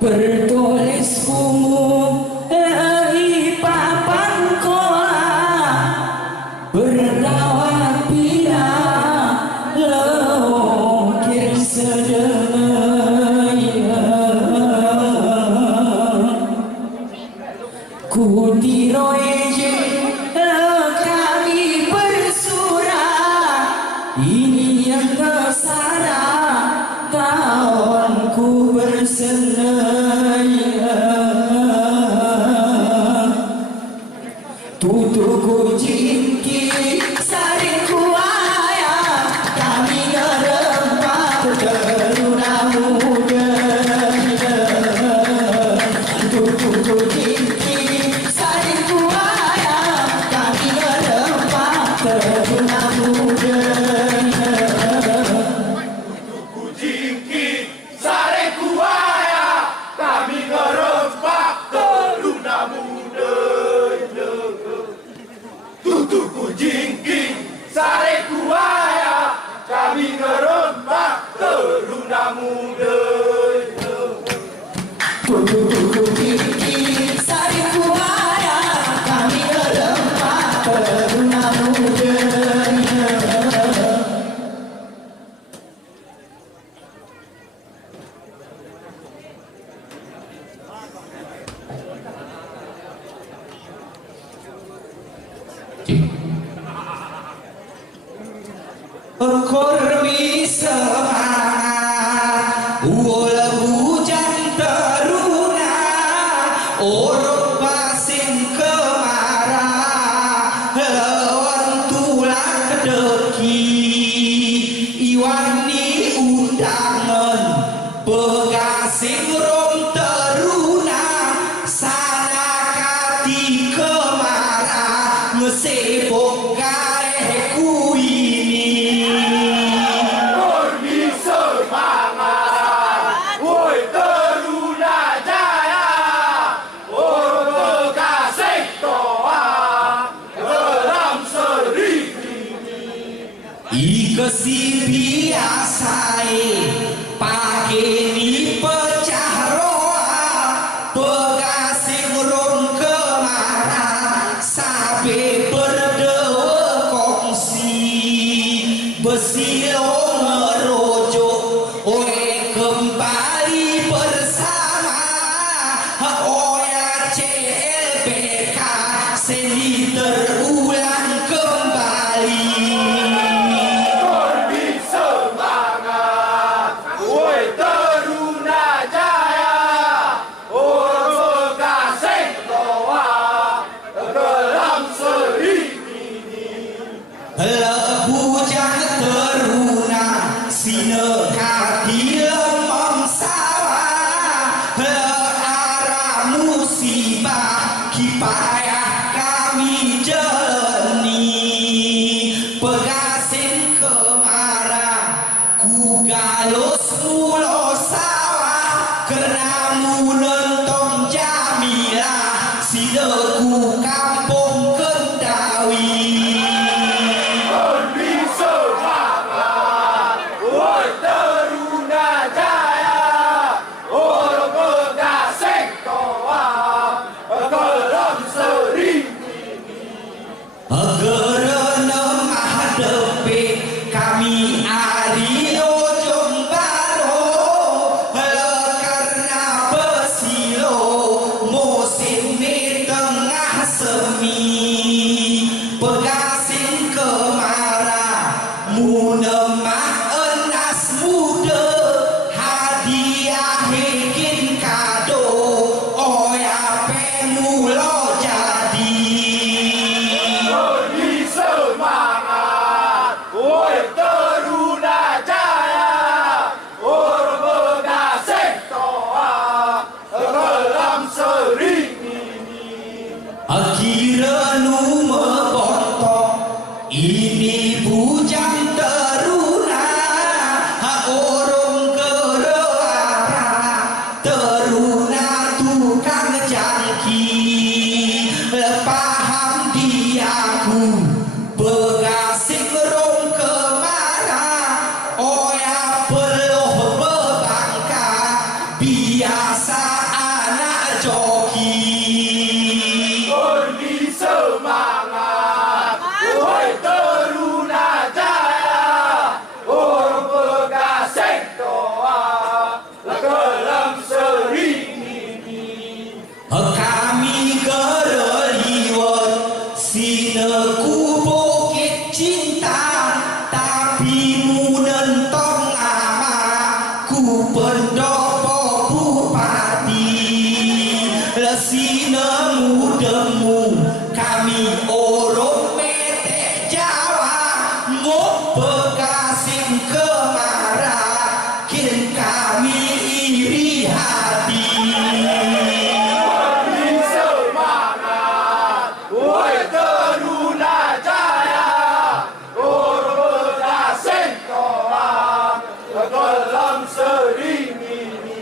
bertulis kumu papan kola berdawat pina lokir sedaya ku diroeje kami bersurah ini yang kesana tahunku bersenaya tutuku jingki sariku ayah kami ngerempak kerunamu tutuku jingki sariku ayah kami ngerempak kerunamu kormi semangat wala hujan teruna orang pasing kemarah lawan tulang kedeki iwani undangan begasing rom teruna sana kati kemarah ngesebok gae kui si biasai pake ni pecah roa begasing rom kemarah sabe berdewa kongsi besi ngerojo oe kembali bersama oya CLBK seni terulang kembali. Ini bujang teruna orang kereara, teruna tukang jangki, paham diaku begasik rong kemara, oya peluh bebangka biasa anak joki. Lebih semangat, wahai teruna jaya, orang begasik doa, dalam sering ini. Kami kereliwat sineku bukit cinta, tapi munentong ama ku pendopo bupati. Lesinemu demu kami orang metek Jawa, ngop begasing kemara, kin kami iri hati. Lebih semangat, wahai teruna jaya, orang begasik doa, dalam sering ini.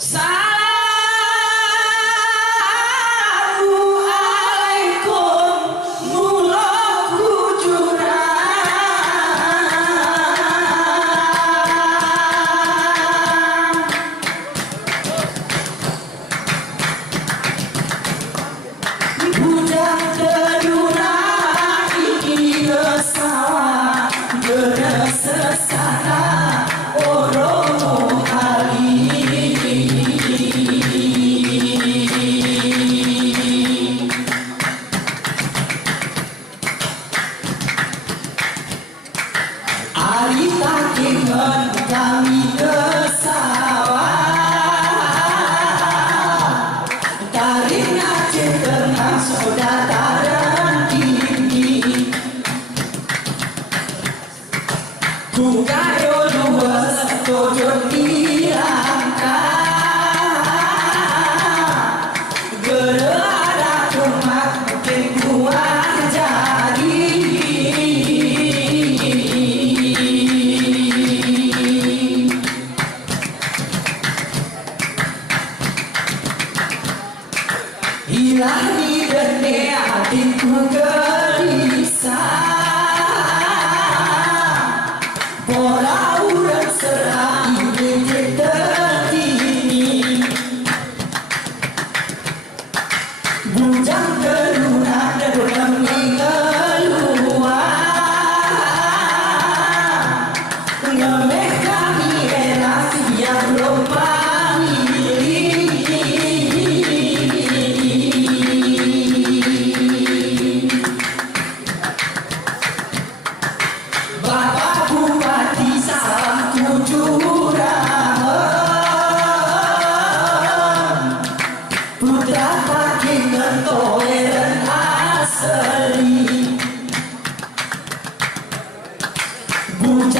Assalamualaikum mula kujuran, bujang teruna ini bersama bersesara orang kali. Ari takingan kami kesawah, tarik ngacir dengan saudara tinggi. Ku kayo luas tujuh dirangka, gerada kumat mungkin kuat jadi. Hilang di dunia hatiku gelisah, bola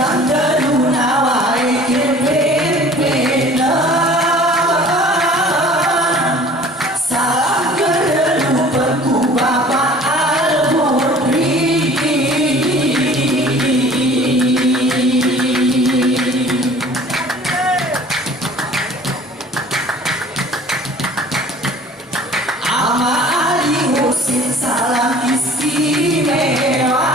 jam deruna wae kempen-penan salam kerelupanku Bapak Al-Mudri Ama Ali Husin salam istimewa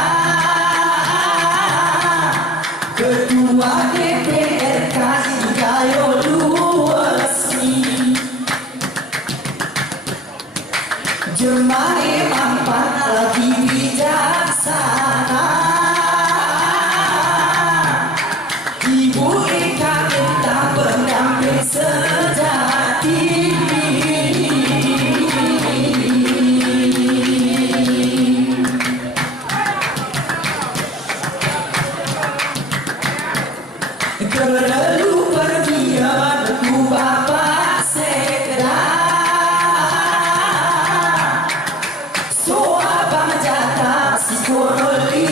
Ketua DPR Gayo Luwesi Jemaah mampan lagi bijaksana Ibu Eka kita pendamping sejati Kerelu pergianku Bapak Sekda Soa bang jatah si koroli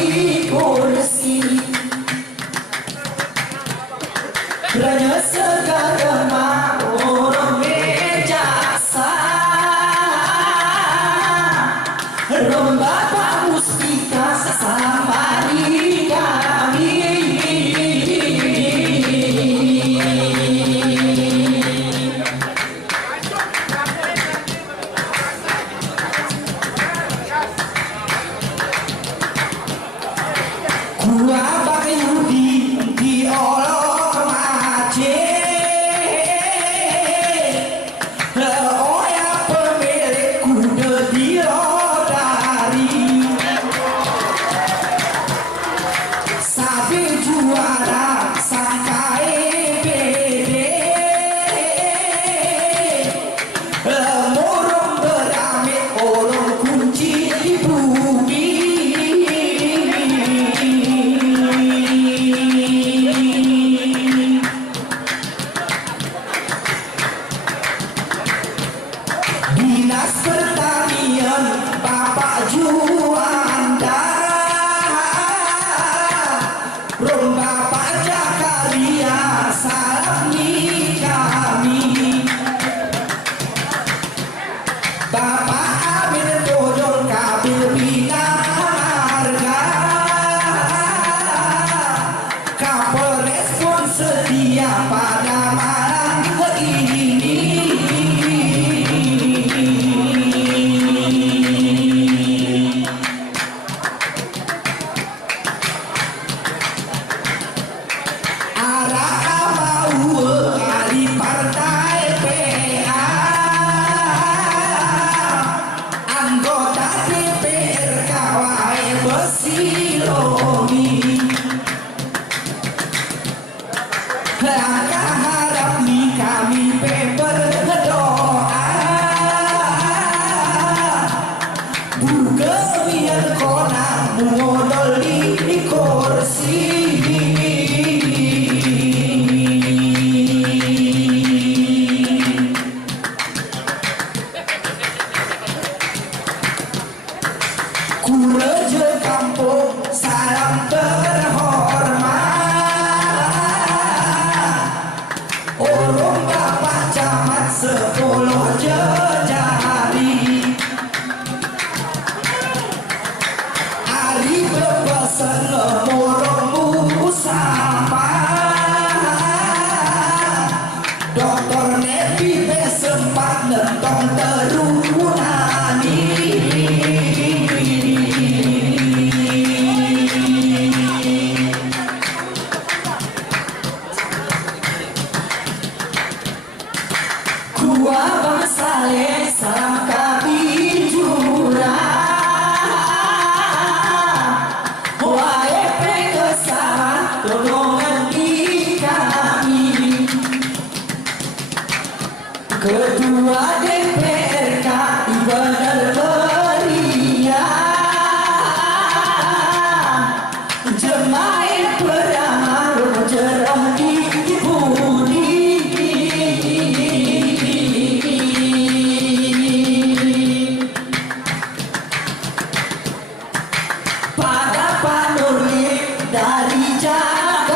kursi Ranya segala orang berjasa Rom Bapak Mustika salam hari kami Gua pakai Yudi diolok macet Oh ya pemilik kuda dilodari Sabi juara sangkai pede Murung berame orang kunci bumi Dinas Pertanian Bapak Juanda Rom Bapak Jakaria salam ni kami Bapak Amin Dodol Kabil Bina Marga Kapolres pun sedia pada malam ini Langkah harap nih kami berdoa Buka biar kona modal di kursi Kureje kampung salam terhormat Orang Bapak Camat 10 jejari Ari bebasan lemorong musapa Dokter Nepi besempat nentong terunani Gua Bang Saleh salam kami jurang Wae pengesahan tolongan di kami Ketua DPRK benar meriah Jemaah peramah jerah di budi Pada Pak Nurli dari Jakarta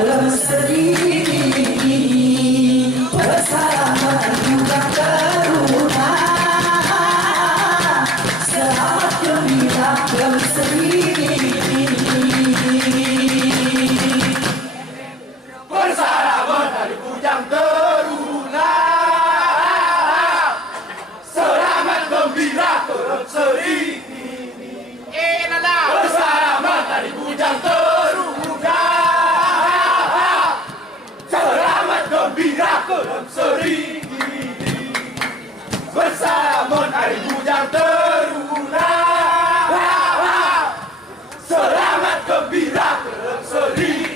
dalam sedih. Bersalaman juga teruna, selamat gembira dalam sedih. Bersalaman dari bujang teruna, selamat gembira dalam sedih. Bersalaman dari bujang teruna, selamat gembira dalam sedih. Bersalaman dari bujang teruna, selamat gembira dalam sedih.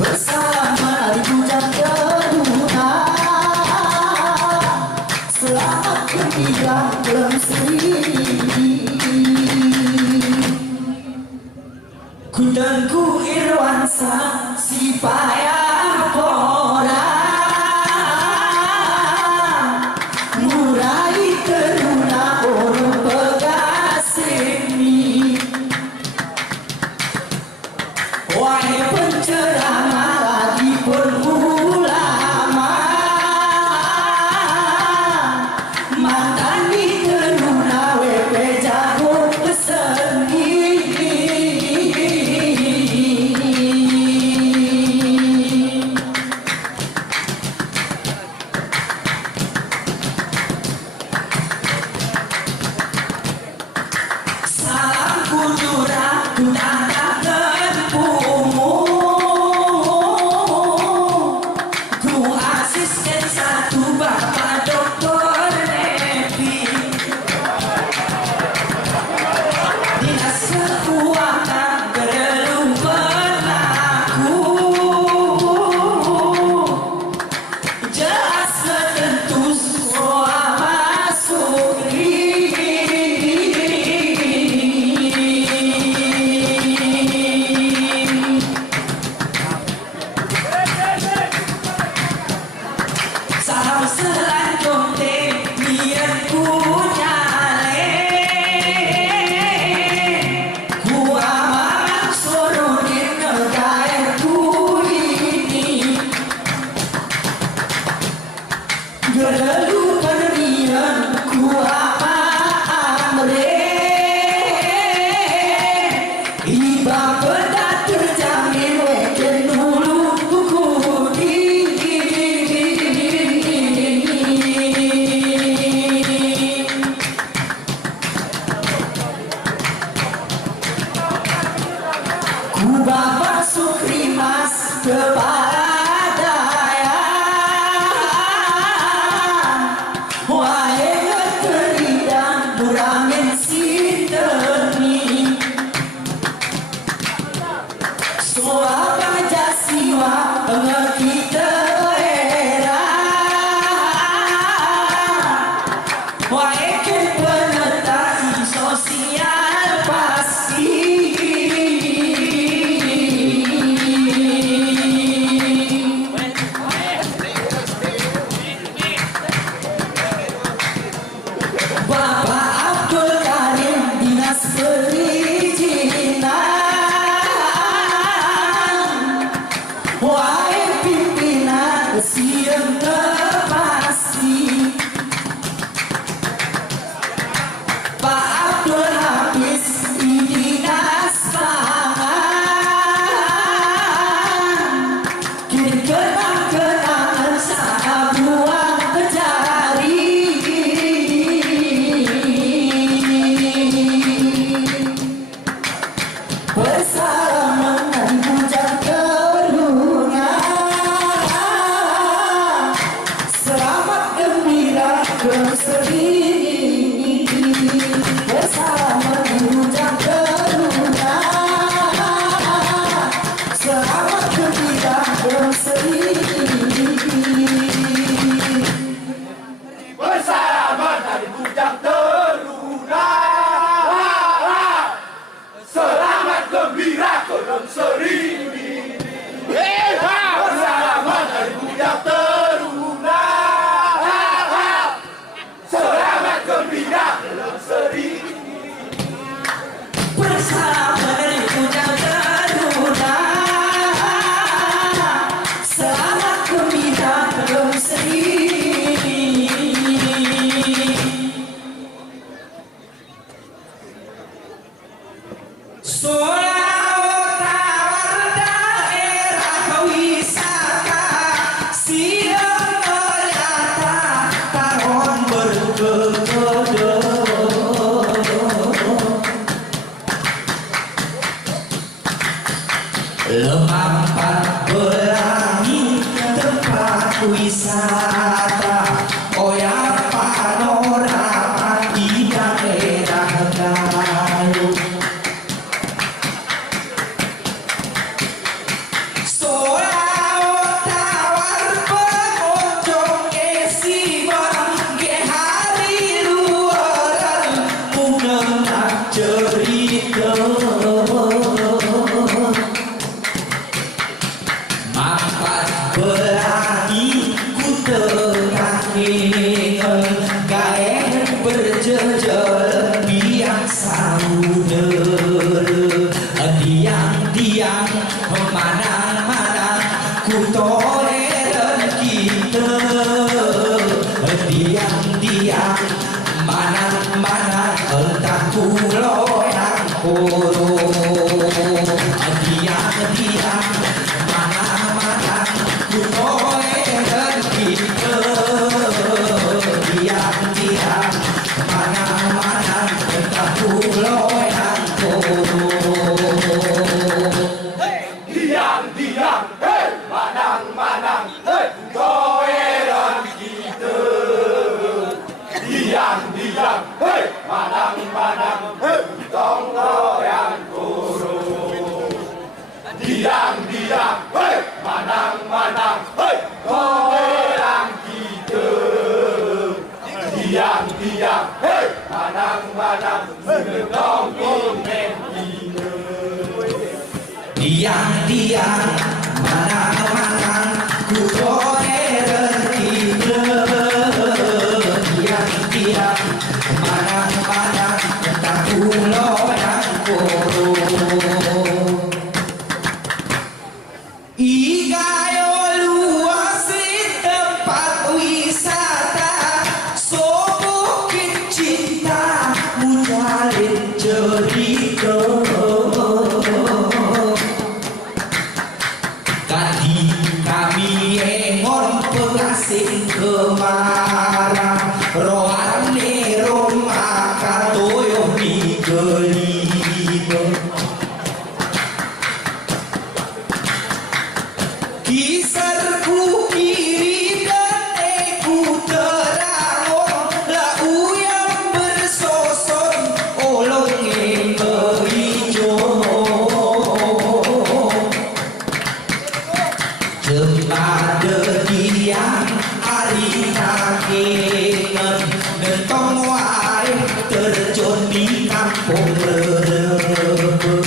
Bersama hari bujang teruna, selamat gembira dalam sedih. Kundangku Irwansa si payah pora, murai teruna orang pegasimi. Wahai penceramah lagi ulama, mantan di teruna WP jago keseni. Salam kudura kudara tempumu, ku asisten satu Bapak Doktor Nevi. Dinas keuangan belum berlaku, jelas tentu semua masuk salam selanjung teh niat ku nyale, ku amanah suruh di negaraku ini. Gelalu penerian ku apa amre, iba benda terjamin weken dulu buku di. Ku Bapak Sukri Mas Kepala Daya, wahai ngeteri dan buramin sinteni, semua Pancasila mengerti daerah, wahai kepenetai sosial pasti. Bapak Abdul Karim Dinas Perizinan, wahai pimpinan siang terpasti. Pak Abdul Hafiz di Dinas Pangan, kini kenang-kenangan saat buang kejari. Bersalaman dan bujang teruna, selamat gembira bersedih. Bersalaman dan bujang teruna, selamat gembira bersedih. Bersalaman dari bujang teruna, selamat gembira dalam sedih. Bersalaman dari bujang teruna, selamat gembira dalam sedih. wisata Oya panorama di daerah Gayo Solawat tawar pengunjung esiman Ge hari luaran mengenang cerita Mampat berani ku tengah gaer berjejel biasa udah diam-diam memanang-manang ku toleran kita diam-diam manang-manang entah pulau yang koro diam-diam manang-manang ku toleran kita diam-diam manang-manang entah pulau yang koro Diam-diam, hei, manang-manang, hei, toleran kita. Diam-diam, hei, manang-manang, hei, tong loyang koro. Diam-diam, hei, manang-manang, hei, toleran kita. Diam-diam, hei, manang-manang, hei, tong pinen kita. Diam-diam manang-manang ku toleran kita diam-diam manang-manang entah pulau yang koro Igayo luas di tempat wisata Sobukin cinta mujalin cerita Tadi kami engon pengasing kemarang Rohane Roma katoyo di gelibe Kisarku kiri dan eku terangon Lau yang bersoson olonge hijau Jempada diam hari kagengan Gentong wae terjun di kampung Rebeng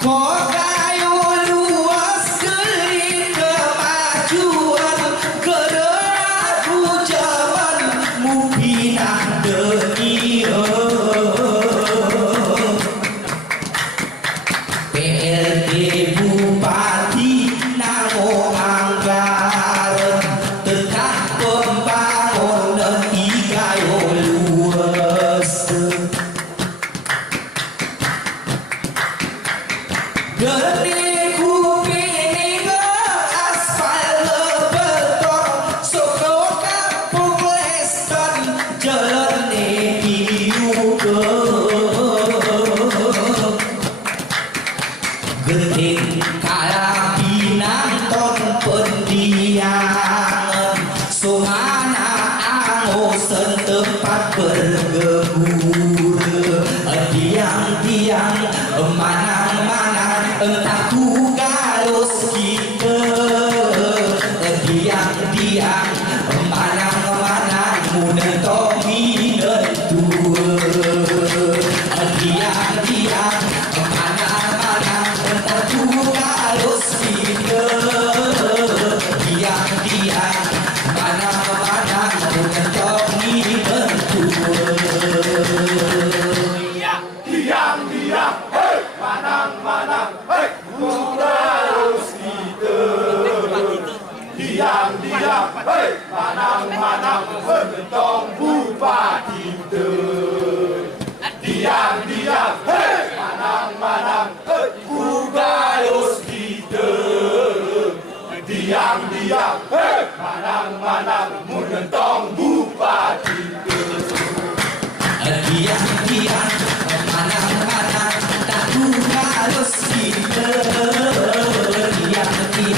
Kogayo luas geling kemajuan Geraku zaman mupinah dunia PRT Bupati Namo anggaran tentang pembangunan Igayo luas Gede kuping aspal beton Soko kampung Leston jalan diuga Gede Karabinang ton pendiangan Sumana angosen tempat bergebur Diam-diam manang-manang entah ku galus kita Diam-diam manang-manang munentong minentua Diam-diam manang-manang entah ku galus kita Diam-diam manang-manang munentong minentua Diam-diam, hei, manang-manang, hei, harus kita. Diam-diam, hei, manang-manang, gentong bupati kita. Diam-diam, hei, manang-manang, hei, harus kita. Diam-diam, hei, manang-manang, gentong bupati kita. Diam-diam manang-manang tak ku harus kita Diam-diam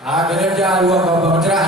Akhirnya jangan lupa Bapak Putra.